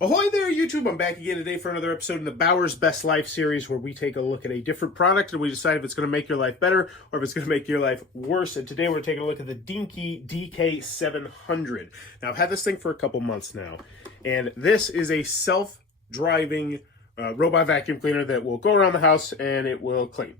Ahoy there, YouTube! I'm back again today for another episode in the Bauer's Best Life series where we take a look at a different product and we decide if it's going to make your life better or if it's going to make your life worse. And today we're taking a look at the DeenKee Dk700. Now, I've had this thing for a couple months now, and this is a self-driving robot vacuum cleaner that will go around the house and it will clean.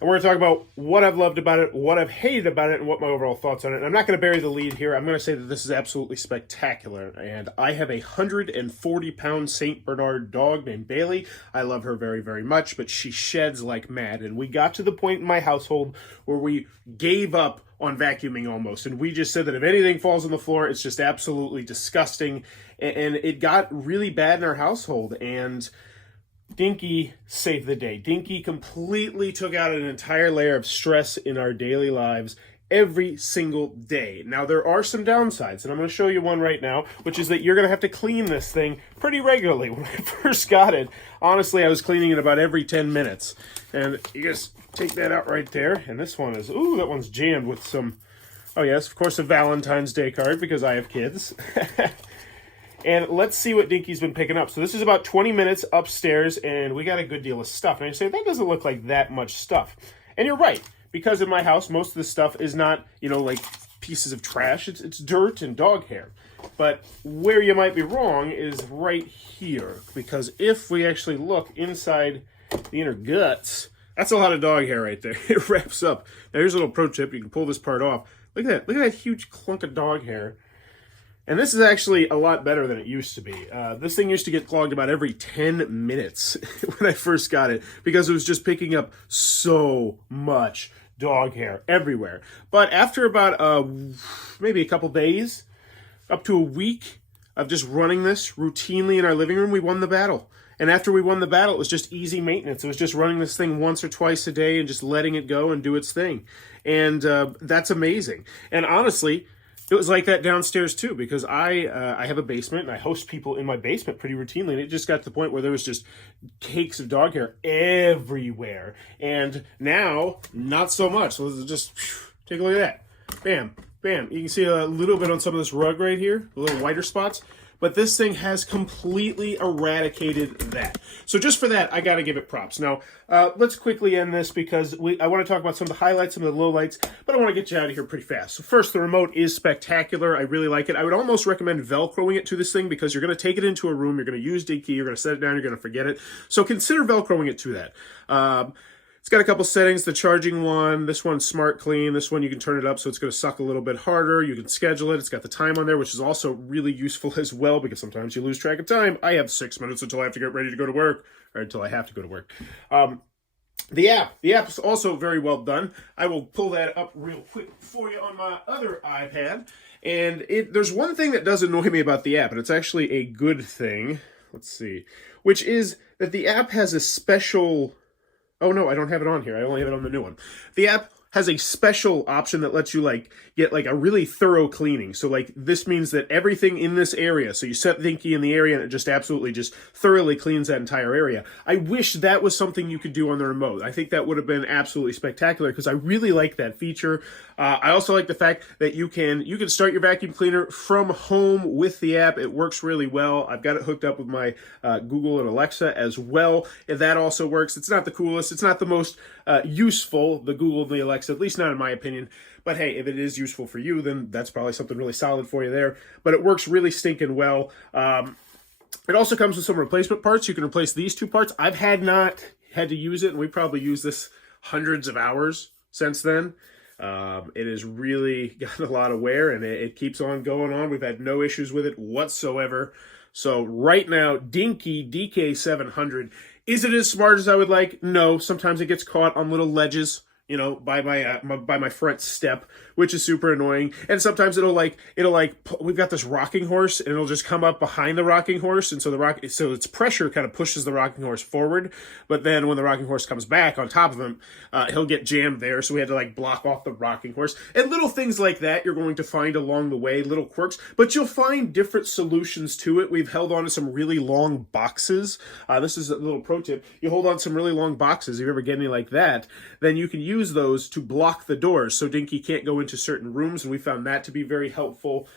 And we're going to talk about what I've loved about it, what I've hated about it, and what my overall thoughts on it. And I'm not going to bury the lead here. I'm going to say that this is absolutely spectacular. And I have a 140-pound St. Bernard dog named Bailey. I love her very, very much, but she sheds like mad. And we got to the point in my household where we gave up on vacuuming almost. And we just said that if anything falls on the floor, it's just absolutely disgusting. And it got really bad in our household. And DeenKee saved the day. DeenKee completely took out an entire layer of stress in our daily lives every single day. Now, there are some downsides, and I'm going to show you one right now, which is that you're going to have to clean this thing pretty regularly. When I first got it, honestly, I was cleaning it about every 10 minutes. And you just take that out right there, and this one is, ooh, that one's jammed with some, oh yes, of course, a Valentine's Day card, because I have kids. And let's see what DeenKee's been picking up. So this is about 20 minutes upstairs, and we got a good deal of stuff. And I say, that doesn't look like that much stuff. And you're right, because in my house, most of the stuff is not, you know, like pieces of trash. It's dirt and dog hair. But where you might be wrong is right here, because if we actually look inside the inner guts, that's a lot of dog hair right there. It wraps up. Now, here's a little pro tip. You can pull this part off. Look at that. Look at that huge clunk of dog hair. And this is actually a lot better than it used to be. This thing used to get clogged about every 10 minutes when I first got it because it was just picking up so much dog hair everywhere. But after about maybe a couple days, up to a week of just running this routinely in our living room, we won the battle. And after we won the battle, it was just easy maintenance. It was just running this thing once or twice a day and just letting it go and do its thing. And that's amazing. And honestly, it was like that downstairs too, because I have a basement and I host people in my basement pretty routinely, and it just got to the point where there was just cakes of dog hair everywhere. And now, not so much. So let's just take a look at that. Bam, bam. You can see a little bit on some of this rug right here, the little whiter spots. But this thing has completely eradicated that. So just for that, I got to give it props. Now, let's quickly end this because I want to talk about some of the highlights, some of the lowlights, but I want to get you out of here pretty fast. So first, the remote is spectacular. I really like it. I would almost recommend Velcroing it to this thing because you're going to take it into a room, you're going to use DeenKee, you're going to set it down, you're going to forget it. So consider Velcroing it to that. It's got a couple settings, the charging one, this one's smart clean, this one you can turn it up so it's going to suck a little bit harder, you can schedule it, it's got the time on there, which is also really useful as well, because sometimes you lose track of time. I have 6 minutes until I have to get ready to go to work, or until I have to go to work. The app is also very well done. I will pull that up real quick for you on my other iPad, and there's one thing that does annoy me about the app, and it's actually a good thing, let's see, which is that the app has a special... Oh, no, I don't have it on here. I only have it on the new one. The app has a special option that lets you get a really thorough cleaning. So this means that everything in this area, so you set DeenKee in the area and it just absolutely just thoroughly cleans that entire area. I wish that was something you could do on the remote. I think that would have been absolutely spectacular because I really like that feature. I also like the fact that you can start your vacuum cleaner from home with the app. It works really well. I've got it hooked up with my Google and Alexa as well. And that also works. It's not the coolest. It's not the most useful, the Google and the Alexa, at least not in my opinion. But hey, if it is useful for you, then that's probably something really solid for you there. But it works really stinking well. It also comes with some replacement parts. You can replace these two parts. I've not had to use it, and we probably used this hundreds of hours since then. It has really gotten a lot of wear, and it keeps on going on. We've had no issues with it whatsoever. So right now, DeenKee Dk700. Is it as smart as I would like? No. Sometimes it gets caught on little ledges, you know, by my front step, which is super annoying. And sometimes it'll we've got this rocking horse, and it'll just come up behind the rocking horse, and so its pressure kind of pushes the rocking horse forward. But then when the rocking horse comes back on top of him, he'll get jammed there. So we had to block off the rocking horse, and little things like that you're going to find along the way, little quirks. But you'll find different solutions to it. We've held on to some really long boxes. This is a little pro tip. You hold on to some really long boxes. If you ever get any like that, then you can use those to block the doors so DeenKee can't go into certain rooms, and we found that to be very helpful.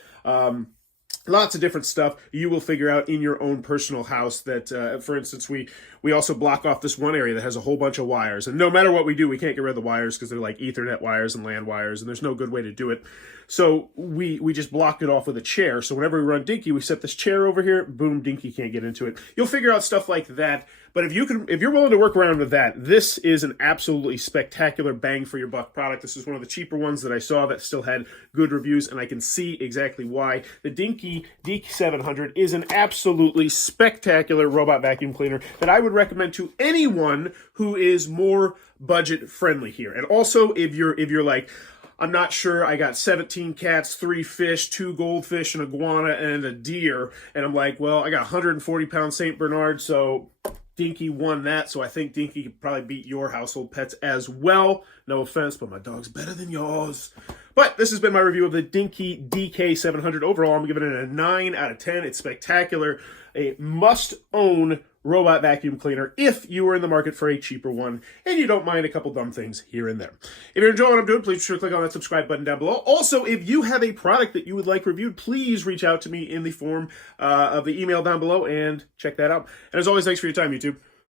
Lots of different stuff you will figure out in your own personal house that, for instance, we also block off this one area that has a whole bunch of wires. And no matter what we do, we can't get rid of the wires because they're like Ethernet wires and LAN wires, and there's no good way to do it. So we just blocked it off with a chair. So whenever we run DeenKee, we set this chair over here, boom, DeenKee can't get into it. You'll figure out stuff like that. But if you're willing to work around with that, this is an absolutely spectacular bang for your buck product. This is one of the cheaper ones that I saw that still had good reviews, and I can see exactly why. The DeenKee Dk700 is an absolutely spectacular robot vacuum cleaner that I would recommend to anyone who is more budget friendly here. And also, if you're like, I'm not sure, I got 17 cats, 3 fish, 2 goldfish, an iguana, and a deer, and I'm like, well, I got 140-pound St. Bernard, so DeenKee won that, so I think DeenKee could probably beat your household pets as well. No offense, but my dog's better than yours. But this has been my review of the DeenKee Dk700. Overall, I'm giving it a 9 out of 10. It's spectacular. A must-own robot vacuum cleaner if you are in the market for a cheaper one and you don't mind a couple dumb things here and there. If you're enjoying what I'm doing, please be sure to click on that subscribe button down below. Also, if you have a product that you would like reviewed, please reach out to me in the form of the email down below and check that out. And as always, thanks for your time, YouTube.